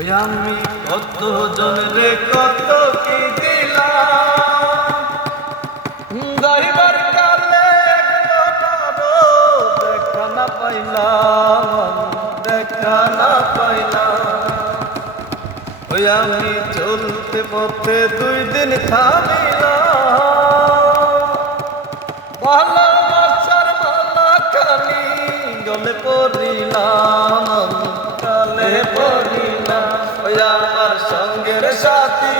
ওই আমি কত জনরে কত কি দিলাম, যাইবার কালে দেখা না পাইলাম, দেখা না পাইলাম। ওই আমি চলতে পথে 2 দিন থামিলাম, ভালোবাসার মালা খানি গলে পড়িলাম, গলে পড়িলাম। ওই আমার সঙ্গের সাথী,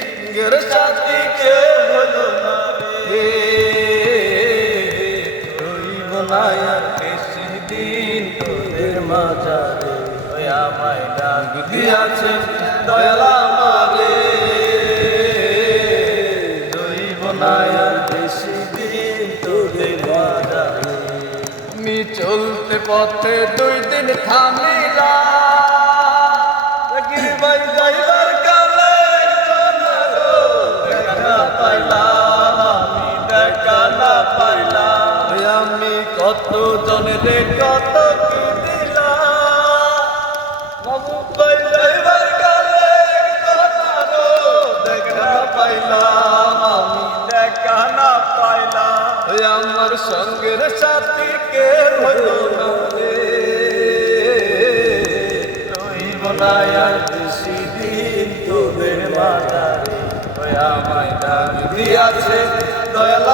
সঙ্গের সাথী কে হলো না রে, রইব না আর বেশি দিন তোদের মাঝারে। ওই আমায় ডাক দিয়াছে দয়াল আমারে, রইব না আর বেশি দিন তোদের মাঝারে। আমি চলতে পথে 2 দিন থামিলাম, ভাই যাইবার কালে দেখা না পাইলাম, আমি দেখা না পাইলাম। আমি কত জনরে কত কি দিলাম, বাবু ভাই যাইবার কালে দেখা না পাইলাম, আমি দেখা না পাইলাম। আমার সঙ্গের সাথী কে হলো না রে, রইব না আর বেশি দিন তোদের মাঝারে। আমায় ডাক দিয়াছে দয়াল